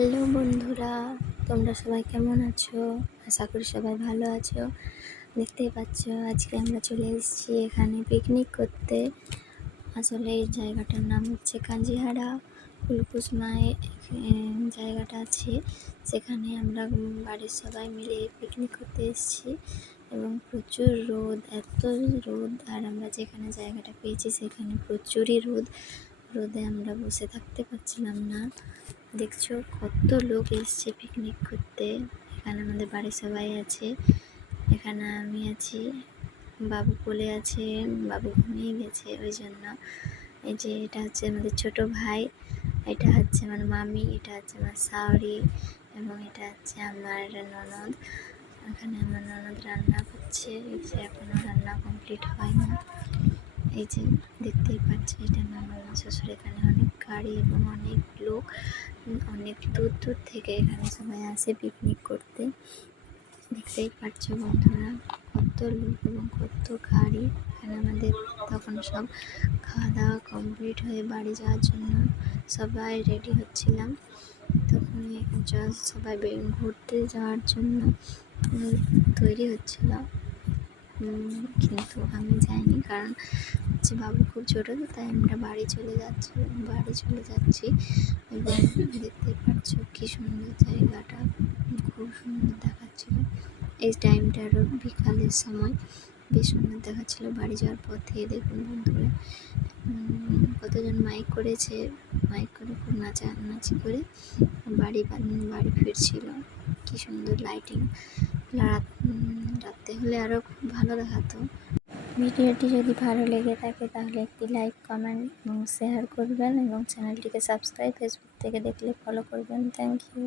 Hello বন্ধুরা, তোমরা সবাই কেমন আছো? আশা করি সবাই ভালো আছো। দেখতেই পাচ্ছ আজকে আমরা চলে এসেছি এখানে পিকনিক করতে। আসলে এই জায়গাটার নাম হচ্ছে কাঞ্জিহারা ফুলকুসমায় জায়গাটা আছে। সেখানে আমরা বাড়ির সবাই মিলে পিকনিক করতে এসেছি এবং প্রচুর রোদ, এত রোদ। আর আমরা যেখানে জায়গাটা পেয়েছি সেখানে প্রচুরই রোদে আমরা বসে থাকতে পারছিলাম না। দেখছো কত লোক এসছে পিকনিক করতে। এখানে আমাদের বাড়ির সবাই আছে, এখানে আমি আছি, বাবু কোলে আছে, বাবু ঘুমিয়ে গেছে ওই জন্য। এই যে এটা হচ্ছে আমাদের ছোট ভাই, এটা হচ্ছে আমার মামি, এটা হচ্ছে আমার শাওরি এবং এটা হচ্ছে আমার ননদ। এখানে আমার ননদ রান্না করছে, এই যে এখনো রান্না কমপ্লিট হয় না। এই যে দেখতেই পাচ্ছ এটা আমার শ্বশুর। এখানে অনেক গাড়ি এবং অনেক লোক, অনেক দূর দূর থেকে এখানে সবাই আসে পিকনিক করতে। দেখতেই পাচ্ছ বন্ধুরা কত লোক এবং কত গাড়ি। এখানে আমাদের তখন সব খাওয়া দাওয়া কমপ্লিট হয়ে বাড়ি যাওয়ার জন্য সবাই রেডি হচ্ছিলাম। তখন সবাই ঘুরতে যাওয়ার জন্য তৈরি হচ্ছিল, কিন্তু আমি যাইনি, কারণ হচ্ছে বাবু খুব ছোটো, তো তাই আমরা বাড়ি চলে যাচ্ছি। এবং দেখতে পাচ্ছ কি সুন্দর জায়গাটা, খুব সুন্দর দেখাচ্ছিল। এই টাইমটা আরও বিকালের সময় বেশ সুন্দর দেখাচ্ছিল। বাড়ি যাওয়ার পথে দেখুন বন্ধুরা কতজন মাইক করেছে, মাইক করে খুব নাচানাচি করে বাড়ি ফিরছিল। কি সুন্দর লাইটিং, রাত্রে হলে আরও খুব ভালো দেখাতো। ভিডিওটি যদি ভালো লেগে থাকে তাহলে একটি লাইক, কমেন্ট এবং শেয়ার করবেন এবং চ্যানেলটিকে সাবস্ক্রাইব, ফেসবুক থেকে দেখলে ফলো করবেন। Thank you.